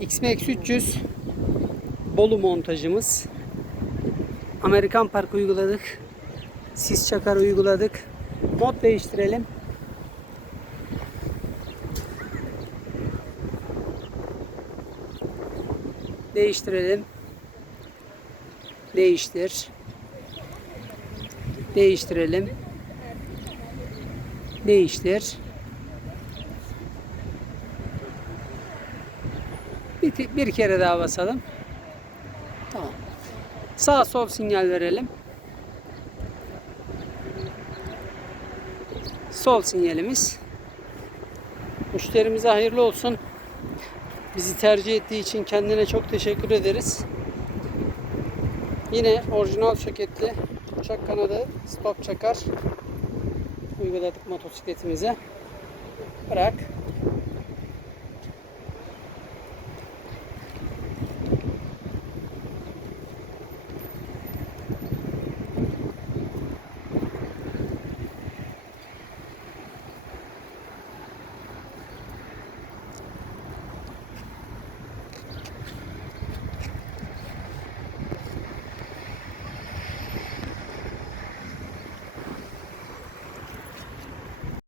XMX 300 Bolu montajımız. Amerikan Park uyguladık. Sis çakar uyguladık. Mod değiştirelim. Değiştirelim. Değiştir. Değiştirelim. Değiştir. Bir, bir kere daha basalım. Tamam. Sağ sol sinyal verelim. Sol sinyalimiz. Müşterimize hayırlı olsun. Bizi tercih ettiği için kendine çok teşekkür ederiz. Yine orijinal soketli uçak kanadı stop çakar uyguladık motosikletimize. Bırak.